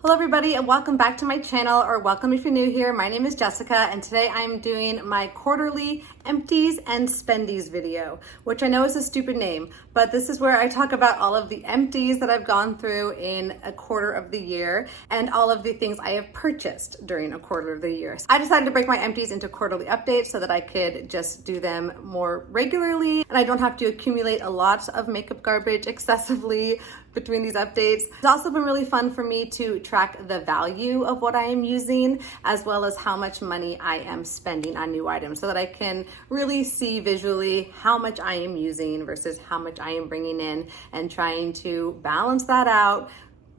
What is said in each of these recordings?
Hello everybody and welcome back to my channel, or welcome if you're new here. My name is Jessica and today I'm doing my quarterly Empties and Spendies video, which I know is a stupid name, but this is where I talk about all of the empties that I've gone through in a quarter of the year and all of the things I have purchased during a quarter of the year. I decided to break my empties into quarterly updates so that I could just do them more regularly and I don't have to accumulate a lot of makeup garbage excessively between these updates. It's also been really fun for me to track the value of what I am using, as well as how much money I am spending on new items, so that I can really see visually how much I am using versus how much I am bringing in, and trying to balance that out,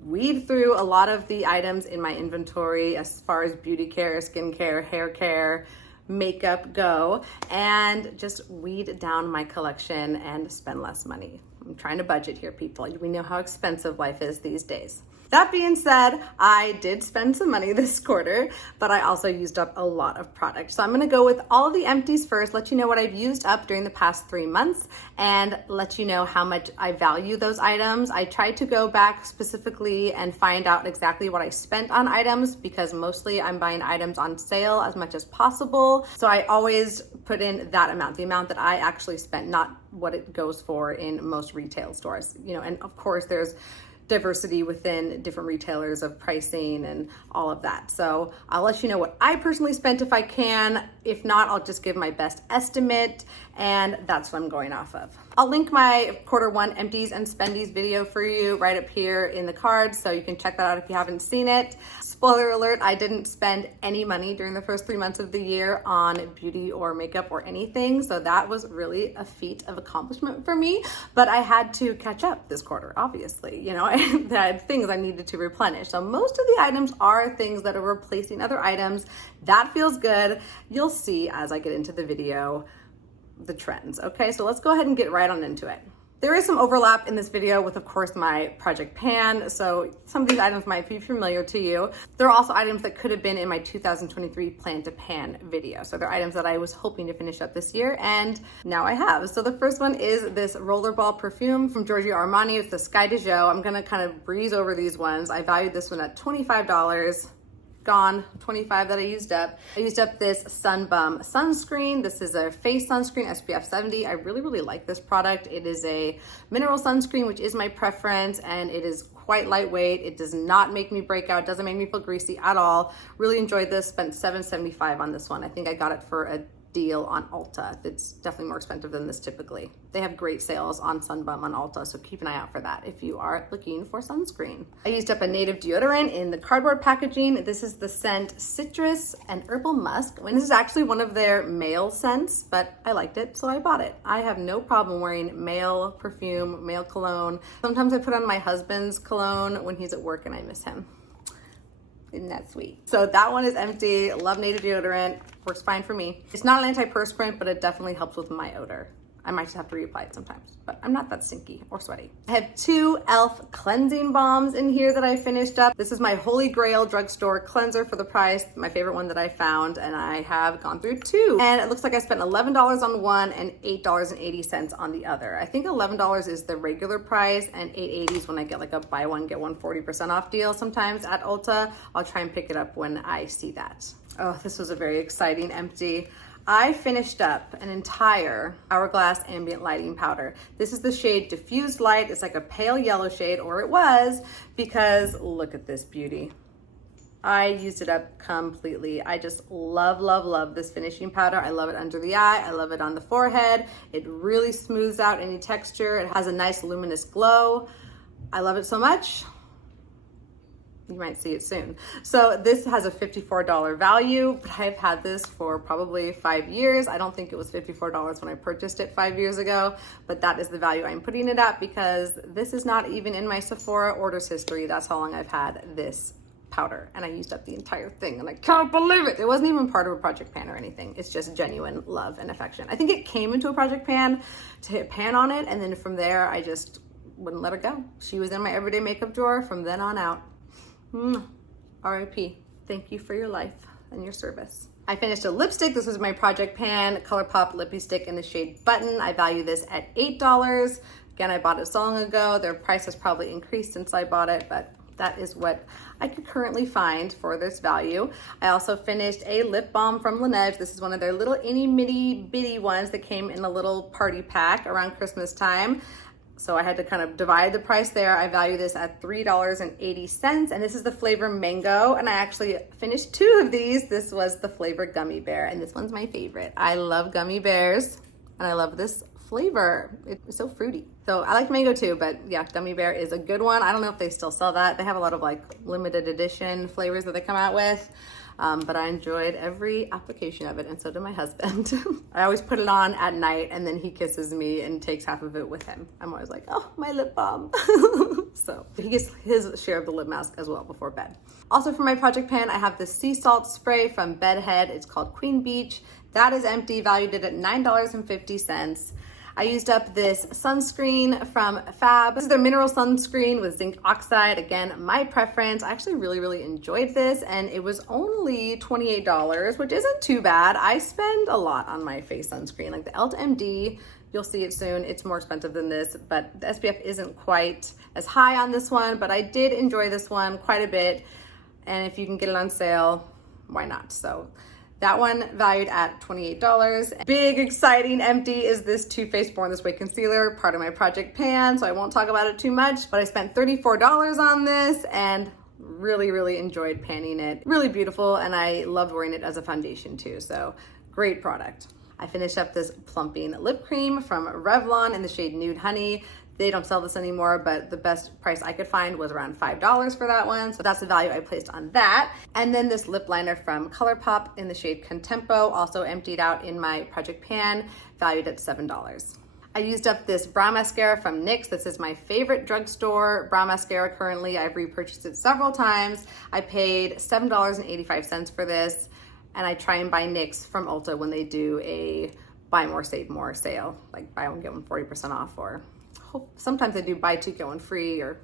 weed through a lot of the items in my inventory as far as beauty care, skincare, hair care, makeup go, and just weed down my collection and spend less money. I'm trying to budget here, people. We know how expensive life is these days. That being said, I did spend some money this quarter, but I also used up a lot of product. So I'm gonna go with all of the empties first, let you know what I've used up during the past 3 months, and let you know how much I value those items. I tried to go back specifically and find out exactly what I spent on items, because mostly I'm buying items on sale as much as possible. So I always put in that amount, the amount that I actually spent, not what it goes for in most retail stores. You know, and of course there's diversity within different retailers of pricing and all of that. So I'll let you know what I personally spent if I can. If not, I'll just give my best estimate, and that's what I'm going off of. I'll link my Q1 Empties and Spendies video for you right up here in the cards, so you can check that out if you haven't seen it. Spoiler alert, I didn't spend any money during the first 3 months of the year on beauty or makeup or anything, so that was really a feat of accomplishment for me, but I had to catch up this quarter, obviously. You know, I had things I needed to replenish. So most of the items are things that are replacing other items. That feels good. You'll see as I get into the video the trends. Okay, so let's go ahead and get right on into it. There is some overlap in this video with, of course, my project pan, so some of these items might be familiar to you. There are also items that could have been in my 2023 plan to pan video. So they're items that I was hoping to finish up this year, and now I have. So the first one is this rollerball perfume from Giorgio Armani. It's the Sky de Joe. I'm gonna kind of breeze over these ones. I valued this one at $25. Gone, 25 that I used up. I used up this Sun Bum sunscreen. This is a face sunscreen, SPF 70. I really like this product. It is a mineral sunscreen, which is my preference, and it is quite lightweight. It does not make me break out, doesn't make me feel greasy at all. Really enjoyed this, spent $7.75 on this one. I think I got it for a deal on Ulta. It's definitely more expensive than this typically. They have great sales on Sun Bum on Ulta, so keep an eye out for that if you are looking for sunscreen. I used up a native deodorant in the cardboard packaging. This is the scent Citrus and Herbal Musk. And this is actually one of their male scents, but I liked it, so I bought it. I have no problem wearing male perfume, male cologne. Sometimes I put on my husband's cologne when he's at work and I miss him. Isn't that sweet? So that one is empty. Love native deodorant. Works fine for me. It's not an antiperspirant, but it definitely helps with my odor. I might just have to reapply it sometimes, but I'm not that stinky or sweaty. I have 2 e.l.f. cleansing balms in here that I finished up. This is my Holy Grail drugstore cleanser for the price, my favorite one that I found, and I have gone through 2. And it looks like I spent $11 on one and $8.80 on the other. I think $11 is the regular price, and $8.80 is when I get like a buy one, get one 40% off deal sometimes at Ulta. I'll try and pick it up when I see that. Oh, this was a very exciting empty. I finished up an entire Hourglass ambient lighting powder. This is the shade Diffused Light. It's like a pale yellow shade, or it was, because look at this beauty. I used it up completely. I just love this finishing powder. I love it under the eye. I love it on the forehead. It really smooths out any texture. It has a nice luminous glow. I love it so much. You might see it soon. So this has a $54 value, but I've had this for probably 5 years. I don't think it was $54 when I purchased it 5 years ago, but that is the value I'm putting it at, because this is not even in my Sephora orders history. That's how long I've had this powder, and I used up the entire thing, and I can't believe it. It wasn't even part of a project pan or anything. It's just genuine love and affection. I think it came into a project pan to hit pan on it, and then from there, I just wouldn't let her go. She was in my everyday makeup drawer from then on out. R.I.P. Thank you for your life and your service. I finished a lipstick. This is my Project Pan ColourPop Lippy Stick in the shade Button. I value this at $8. Again, I bought it so long ago. Their price has probably increased since I bought it, but that is what I could currently find for this value. I also finished a lip balm from Laneige. This is one of their little itty bitty ones that came in a little party pack around Christmas time. So I had to kind of divide the price there. I value this at $3.80, and this is the flavor mango, and I actually finished 2 of these. This was the flavor gummy bear, and this one's my favorite. I love gummy bears, and I love this flavor. It's so fruity. So I like mango too, but yeah, gummy bear is a good one. I don't know if they still sell that. They have a lot of like limited edition flavors that they come out with. But I enjoyed every application of it, and so did my husband. I always put it on at night, and then he kisses me and takes half of it with him. I'm always like, oh, my lip balm. So he gets his share of the lip mask as well before bed. Also for my project pan, I have this sea salt spray from Bedhead. It's called Queen Beach. That is empty, valued it at $9.50. I used up this sunscreen from Fab. This is their mineral sunscreen with zinc oxide. Again, my preference. I actually really enjoyed this, and it was only $28, which isn't too bad. I spend a lot on my face sunscreen. Like the Elta MD, you'll see it soon. It's more expensive than this, but the SPF isn't quite as high on this one, but I did enjoy this one quite a bit. And if you can get it on sale, why not? So that one valued at $28. Big, exciting empty is this Too Faced Born This Way concealer, part of my project pan, so I won't talk about it too much, but I spent $34 on this and really enjoyed panning it. Really beautiful, and I loved wearing it as a foundation too, so great product. I finished up this plumping lip cream from Revlon in the shade Nude Honey. They don't sell this anymore, but the best price I could find was around $5 for that one. So that's the value I placed on that. And then this lip liner from ColourPop in the shade Contempo, also emptied out in my project pan, valued at $7. I used up this brow mascara from NYX. This is my favorite drugstore brow mascara currently. I've repurchased it several times. I paid $7.85 for this, and I try and buy NYX from Ulta when they do a buy more, save more sale, like buy one, get one 40% off, or sometimes they do buy 2, get 1 free, or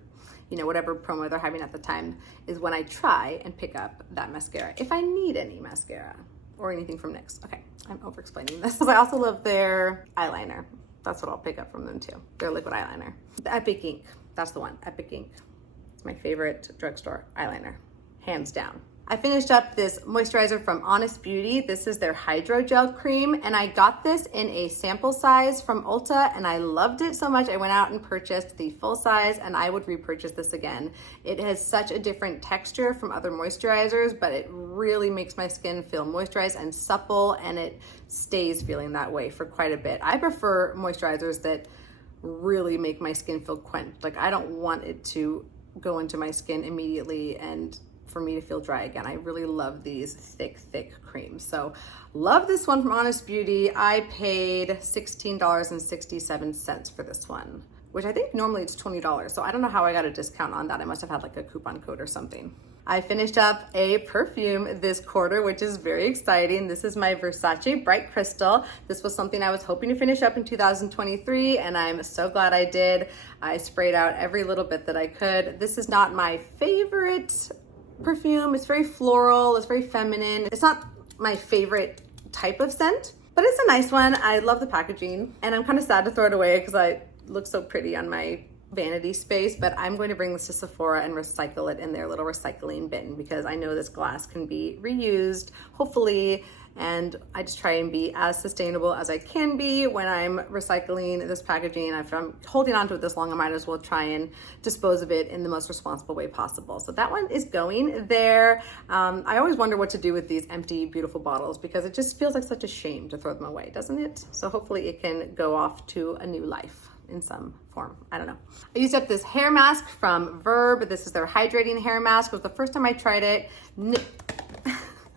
whatever promo they're having at the time is when I try and pick up that mascara, if I need any mascara or anything from NYX. Okay, I'm over explaining this. I also love their eyeliner. That's what I'll pick up from them too, their liquid eyeliner. The Epic Ink, that's the one, Epic Ink. It's my favorite drugstore eyeliner, hands down. I finished up this moisturizer from Honest Beauty. This is their Hydro Gel Cream, and I got this in a sample size from Ulta, and I loved it so much I went out and purchased the full size, and I would repurchase this again. It has such a different texture from other moisturizers, but it really makes my skin feel moisturized and supple, and it stays feeling that way for quite a bit. I prefer moisturizers that really make my skin feel quenched. Like, I don't want it to go into my skin immediately and for me to feel dry again. I really love these thick creams. So love this one from Honest Beauty. I paid $16.67 for this one, which I think normally it's $20. So I don't know how I got a discount on that. I must have had like a coupon code or something. I finished up a perfume this quarter, which is very exciting. This is my Versace Bright Crystal. This was something I was hoping to finish up in 2023, and I'm so glad I did. I sprayed out every little bit that I could. This is not my favorite perfume. It's very floral, it's very feminine. It's not my favorite type of scent, but it's a nice one. I love the packaging, and I'm kind of sad to throw it away because I look so pretty on my vanity space, but I'm going to bring this to Sephora and recycle it in their little recycling bin because I know this glass can be reused, hopefully, and I just try and be as sustainable as I can be when I'm recycling this packaging. If I'm holding on to it this long, I might as well try and dispose of it in the most responsible way possible. So that one is going there. I always wonder what to do with these empty, beautiful bottles because it just feels like such a shame to throw them away, doesn't it? So hopefully it can go off to a new life in some form. I don't know. I used up this hair mask from Verb. This is their hydrating hair mask. It was the first time I tried it.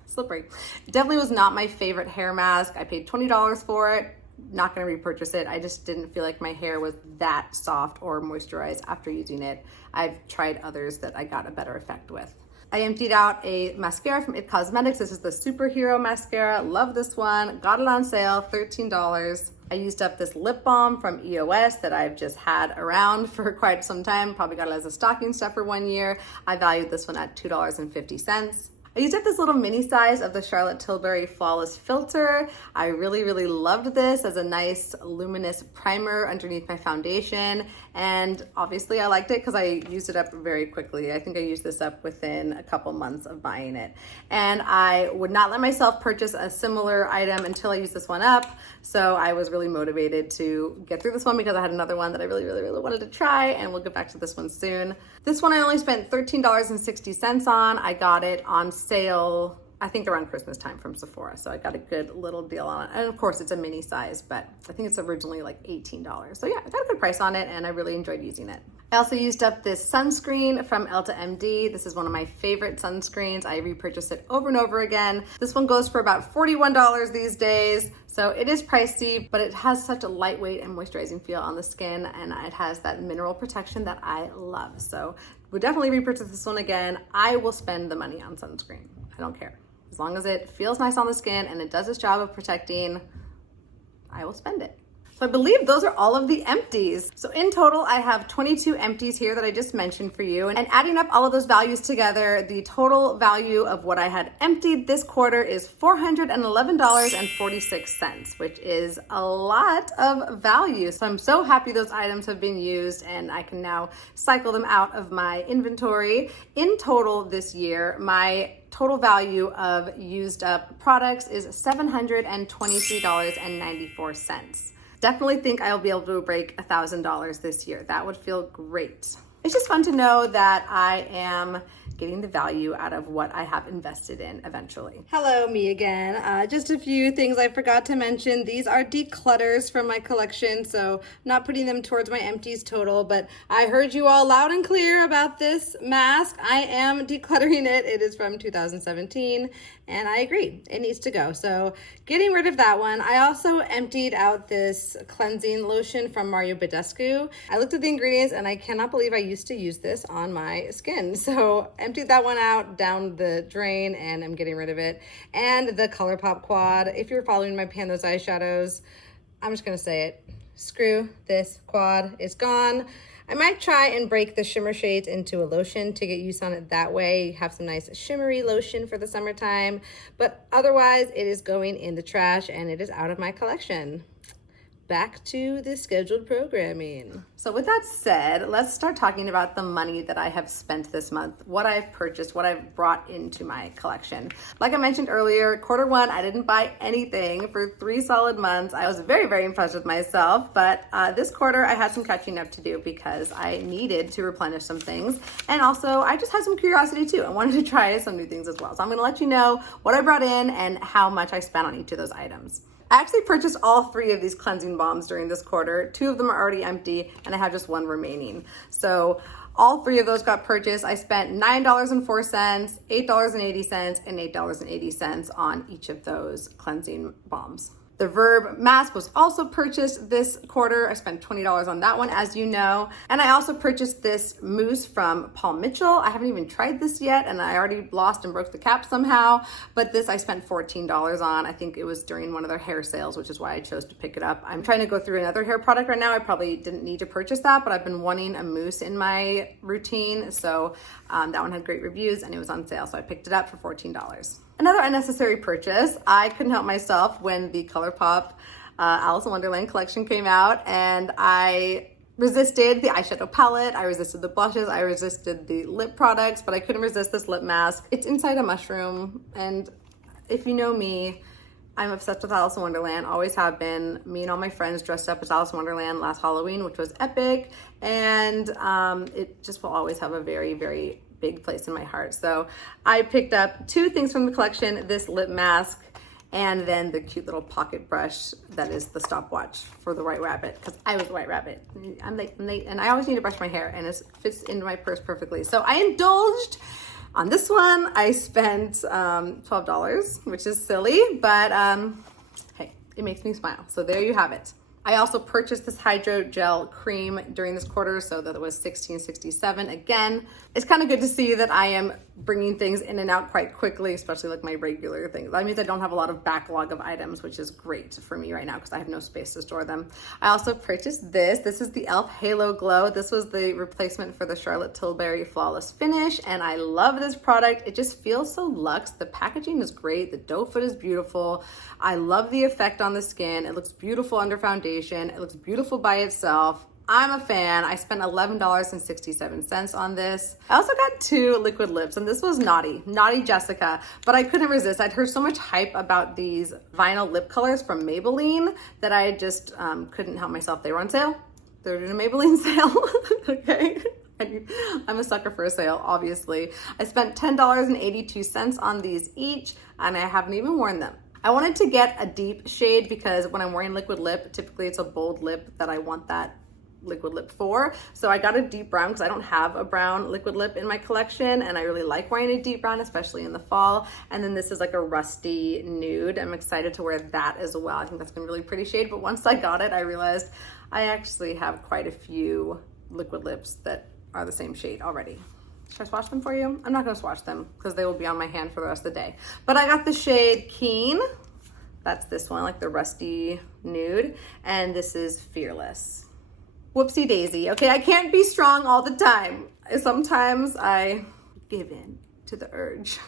Slippery. It definitely was not my favorite hair mask. I paid $20 for it. Not going to repurchase it. I just didn't feel like my hair was that soft or moisturized after using it. I've tried others that I got a better effect with. I emptied out a mascara from IT Cosmetics. This is the Superhero Mascara. Love this one. Got it on sale, $13. I used up this lip balm from EOS that I've just had around for quite some time. Probably got it as a stocking stuffer 1 year. I valued this one at $2.50. I I used up this little mini size of the Charlotte Tilbury Flawless Filter. I really loved this as a nice luminous primer underneath my foundation. And obviously I liked it because I used it up very quickly. I think I used this up within a couple months of buying it. And I would not let myself purchase a similar item until I used this one up. So I was really motivated to get through this one because I had another one that I really wanted to try, and we'll get back to this one soon. This one I only spent $13.60 on. I got it on sale, I think around Christmas time from Sephora. So I got a good little deal on it. And of course it's a mini size, but I think it's originally like $18. So yeah, I got a good price on it and I really enjoyed using it. I also used up this sunscreen from EltaMD. This is one of my favorite sunscreens. I repurchase it over and over again. This one goes for about $41 these days. So it is pricey, but it has such a lightweight and moisturizing feel on the skin, and it has that mineral protection that I love. So would definitely repurchase this one again. I will spend the money on sunscreen. I don't care. As long as it feels nice on the skin and it does its job of protecting, I will spend it. So I believe those are all of the empties. So in total, I have 22 empties here that I just mentioned for you. And adding up all of those values together, the total value of what I had emptied this quarter is $411.46, which is a lot of value. So I'm so happy those items have been used and I can now cycle them out of my inventory. In total this year, my total value of used up products is $723.94. Definitely think I'll be able to break $1,000 this year. That would feel great. It's just fun to know that I am getting the value out of what I have invested in eventually. Hello, me again. Just a few things I forgot to mention. These are declutters from my collection, so I'm not putting them towards my empties total, but I heard you all loud and clear about this mask. I am decluttering it. It is from 2017, and I agree. It needs to go. So getting rid of that one. I also emptied out this cleansing lotion from Mario Badescu. I looked at the ingredients, and I cannot believe I used to use this on my skin. So emptied that one out down the drain and I'm getting rid of it. And the ColourPop quad, if you're following my Pan Those Eyeshadows, I'm just gonna say it, screw this quad, it's gone. I might try and break the shimmer shades into a lotion to get use on it that way. Have some nice shimmery lotion for the summertime, but otherwise it is going in the trash and it is out of my collection. Back to the scheduled programming. So with that said, let's start talking about the money that I have spent this month, what I've purchased, what I've brought into my collection. Like I mentioned earlier, quarter one, I didn't buy anything for 3 solid months. I was very impressed with myself, but this quarter I had some catching up to do because I needed to replenish some things. And also I just had some curiosity too. I wanted to try some new things as well. So I'm gonna let you know what I brought in and how much I spent on each of those items. I actually purchased all 3 of these cleansing balms during this quarter. 2 of them are already empty and I have just 1 remaining. So all 3 of those got purchased. I spent $9.04, $8.80, and $8.80 on each of those cleansing balms. The Verb mask was also purchased this quarter. I spent $20 on that one, as you know. And I also purchased this mousse from Paul Mitchell. I haven't even tried this yet, and I already lost and broke the cap somehow. But this I spent $14 on. I think it was during one of their hair sales, which is why I chose to pick it up. I'm trying to go through another hair product right now. I probably didn't need to purchase that, but I've been wanting a mousse in my routine. So that one had great reviews and it was on sale. So I picked it up for $14. Another unnecessary purchase, I couldn't help myself when the ColourPop Alice in Wonderland collection came out, and I resisted the eyeshadow palette, I resisted the blushes, I resisted the lip products, but I couldn't resist this lip mask. It's inside a mushroom, and if you know me, I'm obsessed with Alice in Wonderland, always have been. Me and all my friends dressed up as Alice in Wonderland last Halloween, which was epic, and it just will always have a very big place in my heart. So I picked up 2 things from the collection, this lip mask and then the cute little pocket brush that is the stopwatch for the White Rabbit, because I was White Rabbit. I'm late, and I always need to brush my hair and it fits into my purse perfectly. So I indulged on this one. I spent $12, which is silly, but hey, it makes me smile. So there you have it. I also purchased this Hydro Gel Cream during this quarter, so that it was $16.67. Again, it's kind of good to see that I am bringing things in and out quite quickly, especially like my regular things. That means I don't have a lot of backlog of items, which is great for me right now because I have no space to store them. I also purchased this. This is the e.l.f. Halo Glow. This was the replacement for the Charlotte Tilbury Flawless Finish, and I love this product. It just feels so luxe. The packaging is great. The doe foot is beautiful. I love the effect on the skin. It looks beautiful under foundation. It looks beautiful by itself. I'm a fan. I spent $11.67 on this. I also got 2 liquid lips, and this was Naughty Jessica, but I couldn't resist. I'd heard so much hype about these vinyl lip colors from Maybelline that I just couldn't help myself. They were on sale. They're doing a Maybelline sale, okay? I'm a sucker for a sale, obviously. I spent $10.82 on these each, and I haven't even worn them. I wanted to get a deep shade because when I'm wearing liquid lip, typically it's a bold lip that I want that liquid lip for. So I got a deep brown because I don't have a brown liquid lip in my collection, and I really like wearing a deep brown, especially in the fall. And then this is like a rusty nude. I'm excited to wear that as well. I think that's gonna be a really pretty shade, but once I got it, I realized I actually have quite a few liquid lips that are the same shade already. Should I swatch them for you? I'm not gonna swatch them because they will be on my hand for the rest of the day. But I got the shade Keen. That's this one, like the rusty nude. And this is Fearless. Whoopsie daisy. Okay, I can't be strong all the time. Sometimes I give in to the urge.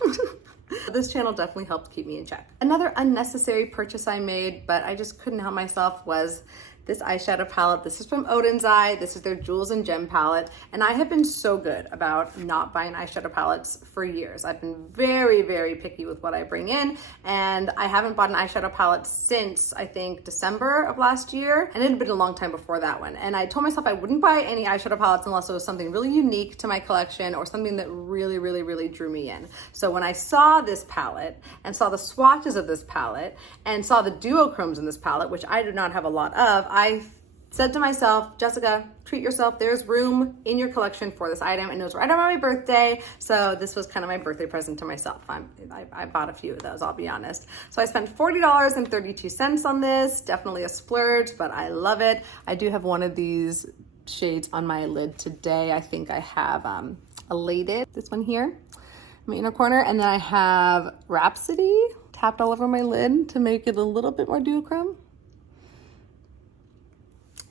This channel definitely helped keep me in check. Another unnecessary purchase I made, but I just couldn't help myself, was this eyeshadow palette. This is from Odin's Eye. This is their Jewels and Gem palette. And I have been so good about not buying eyeshadow palettes for years. I've been very, very picky with what I bring in. And I haven't bought an eyeshadow palette since, I think, December of last year. And it had been a long time before that one. And I told myself I wouldn't buy any eyeshadow palettes unless it was something really unique to my collection or something that really, really, really drew me in. So when I saw this palette and saw the swatches of this palette and saw the duochromes in this palette, which I do not have a lot of, I said to myself, Jessica, treat yourself. There's room in your collection for this item. And it was right around my birthday. So this was kind of my birthday present to myself. I bought a few of those, I'll be honest. So I spent $40.32 on this. Definitely a splurge, but I love it. I do have one of these shades on my lid today. I think I have Elated, this one here, in my inner corner. And then I have Rhapsody tapped all over my lid to make it a little bit more duochrome.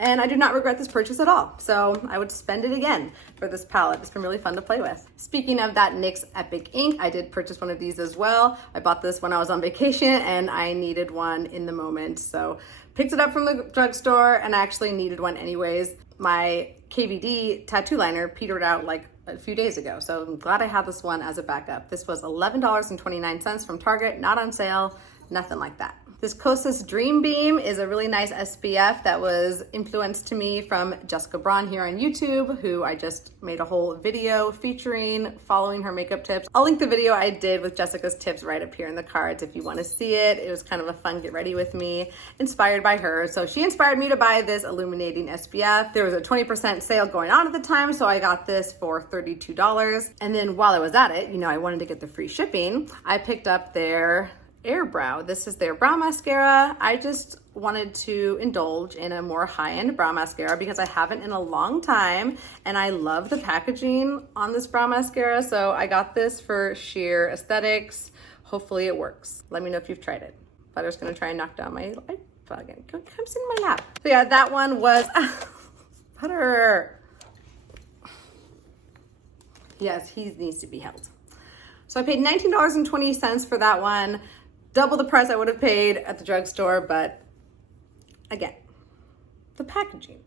And I do not regret this purchase at all. So I would spend it again for this palette. It's been really fun to play with. Speaking of that NYX Epic Ink, I did purchase one of these as well. I bought this when I was on vacation and I needed one in the moment. So picked it up from the drugstore and I actually needed one anyways. My KVD tattoo liner petered out like a few days ago. So I'm glad I have this one as a backup. This was $11.29 from Target, not on sale, nothing like that. This Kosas Dream Beam is a really nice SPF that was influenced to me from Jessica Braun here on YouTube, who I just made a whole video featuring, following her makeup tips. I'll link the video I did with Jessica's tips right up here in the cards if you want to see it. It was kind of a fun get ready with me, inspired by her. So she inspired me to buy this illuminating SPF. There was a 20% sale going on at the time, so I got this for $32. And then while I was at it, I wanted to get the free shipping. I picked up their Air Brow. This is their brow mascara. I just wanted to indulge in a more high-end brow mascara because I haven't in a long time, and I love the packaging on this brow mascara. So I got this for sheer aesthetics. Hopefully it works. Let me know if you've tried it. Butter's gonna try and knock down my light plug and come sit in my lap. So yeah, that one was Butter. Yes, he needs to be held. So I paid $19.20 for that one. Double the price I would have paid at the drugstore, but again, the packaging,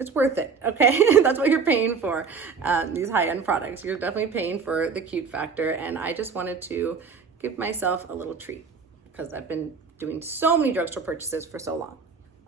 it's worth it, okay? That's what you're paying for, these high-end products. You're definitely paying for the cute factor, and I just wanted to give myself a little treat because I've been doing so many drugstore purchases for so long.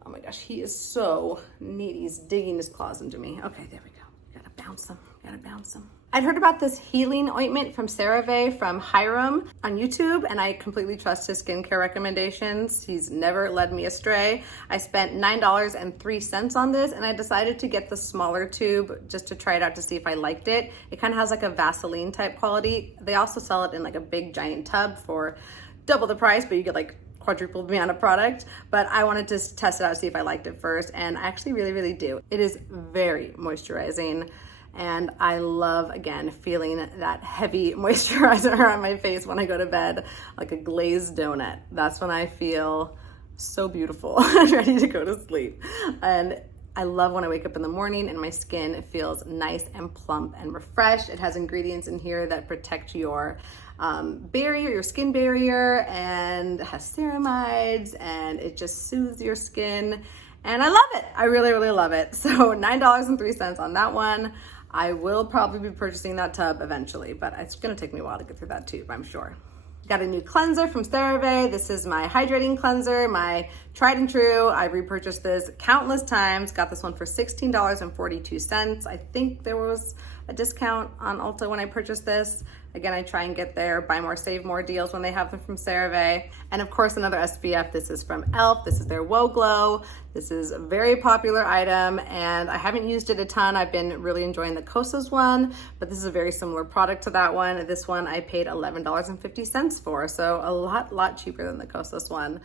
Oh my gosh, he is so neat. He's digging his claws into me. Okay, there we go. Gotta bounce him, gotta bounce him. I'd heard about this healing ointment from CeraVe from Hiram on YouTube, and I completely trust his skincare recommendations. He's never led me astray. I spent $9.03 on this, and I decided to get the smaller tube just to try it out to see if I liked it. It kind of has like a Vaseline type quality. They also sell it in like a big giant tub for double the price, but you get like quadrupled me on a product, but I wanted to test it out, see if I liked it first, and I actually really do. It is very moisturizing, and I love, again, feeling that heavy moisturizer on my face when I go to bed, like a glazed donut. That's when I feel so beautiful and ready to go to sleep. And I love when I wake up in the morning and my skin feels nice and plump and refreshed. It has ingredients in here that protect your barrier, your skin barrier, and has ceramides, and it just soothes your skin. And I love it. I really love it. So $9.03 on that one. I will probably be purchasing that tub eventually, but it's gonna take me a while to get through that tube, I'm sure. Got a new cleanser from CeraVe. This is my hydrating cleanser, my tried and true. I repurchased this countless times. Got this one for $16.42. I think there was a discount on Ulta when I purchased this. Again, I try and get their buy more, save more deals when they have them from CeraVe. And of course, another SPF. This is from e.l.f. This is their Whoa Glow. This is a very popular item, and I haven't used it a ton. I've been really enjoying the Kosas one, but this is a very similar product to that one. This one I paid $11.50 for, so a lot cheaper than the Kosas one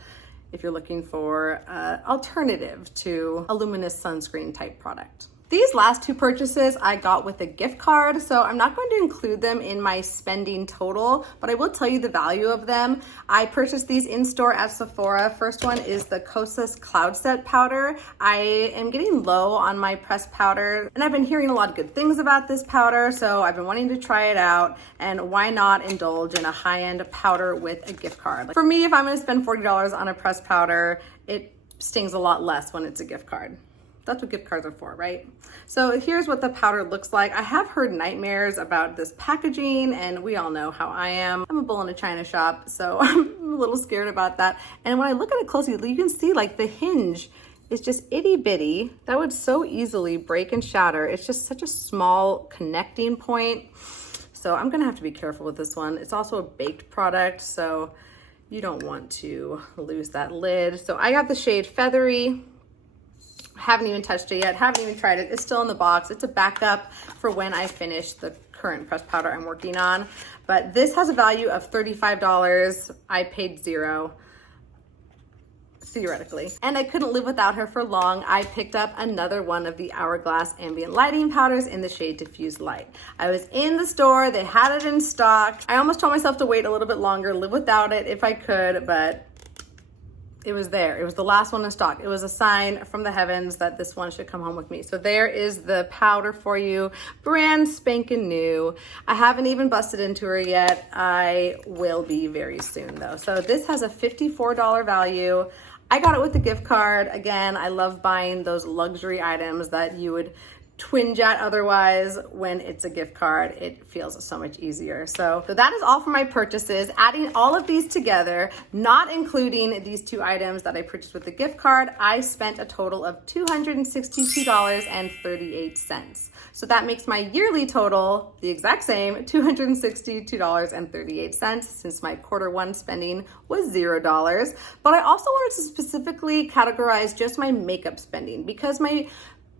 if you're looking for an alternative to a luminous sunscreen type product. These last two purchases I got with a gift card, so I'm not going to include them in my spending total, but I will tell you the value of them. I purchased these in store at Sephora. First one is the Kosas Cloud Set Powder. I am getting low on my pressed powder, and I've been hearing a lot of good things about this powder, so I've been wanting to try it out, and why not indulge in a high-end powder with a gift card? Like, for me, if I'm gonna spend $40 on a pressed powder, it stings a lot less when it's a gift card. That's what gift cards are for, right? So here's what the powder looks like. I have heard nightmares about this packaging, and we all know how I am. I'm a bull in a china shop, so I'm a little scared about that. And when I look at it closely, you can see like the hinge is just itty bitty. That would so easily break and shatter. It's just such a small connecting point. So I'm gonna have to be careful with this one. It's also a baked product, so you don't want to lose that lid. So I got the shade Feathery. Haven't even touched it yet, haven't even tried it. It's still in the box. It's a backup for when I finish the current pressed powder I'm working on. But this has a value of $35. I paid $0, theoretically. And I couldn't live without her for long. I picked up another one of the Hourglass Ambient Lighting Powders in the shade Diffuse Light. I was in the store, they had it in stock. I almost told myself to wait a little bit longer, live without it if I could, but it was there. It was the last one in stock. It was a sign from the heavens that this one should come home with me. So there is the powder for you, brand spanking new. I haven't even busted into her yet. I will be very soon though. So this has a $54 value. I got it with the gift card. Again, I love buying those luxury items that you would twinge at otherwise. When it's a gift card, it feels so much easier. So that is all for my purchases. Adding all of these together, not including these two items that I purchased with the gift card, I spent a total of $262.38. So that makes my yearly total the exact same, $262.38, since my quarter one spending was $0. But I also wanted to specifically categorize just my makeup spending, because my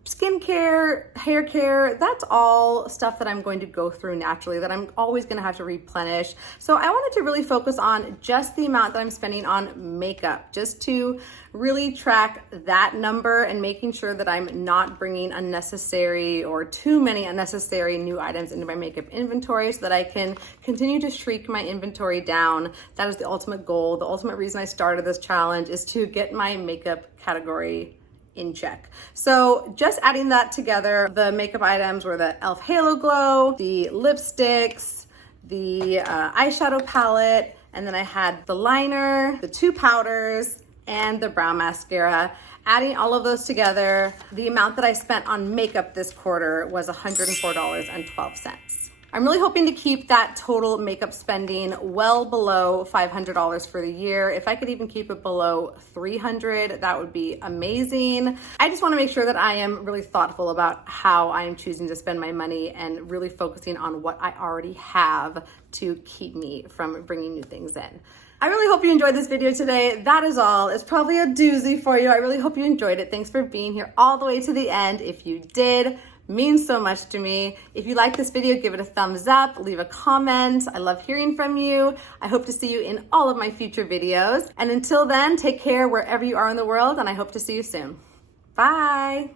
skincare, hair care, that's all stuff that I'm going to go through naturally, that I'm always going to have to replenish. So I wanted to really focus on just the amount that I'm spending on makeup, just to really track that number and making sure that I'm not bringing unnecessary or too many unnecessary new items into my makeup inventory, so that I can continue to shrink my inventory down. That is the ultimate goal. The ultimate reason I started this challenge is to get my makeup category in check. So just adding that together, the makeup items were the e.l.f. Halo Glow, the lipsticks, the eyeshadow palette, and then I had the liner, the two powders, and the brow mascara. Adding all of those together, the amount that I spent on makeup this quarter was $104.12. I'm really hoping to keep that total makeup spending well below $500 for the year. If I could even keep it below $300, that would be amazing. I just want to make sure that I am really thoughtful about how I am choosing to spend my money, and really focusing on what I already have to keep me from bringing new things in. I really hope you enjoyed this video today. That is all. It's probably a doozy for you. I really hope you enjoyed it. Thanks for being here all the way to the end. If you did, means so much to me. If you like this video, give it a thumbs up, leave a comment. I love hearing from you. I hope to see you in all of my future videos. And until then, take care wherever you are in the world, and I hope to see you soon. Bye.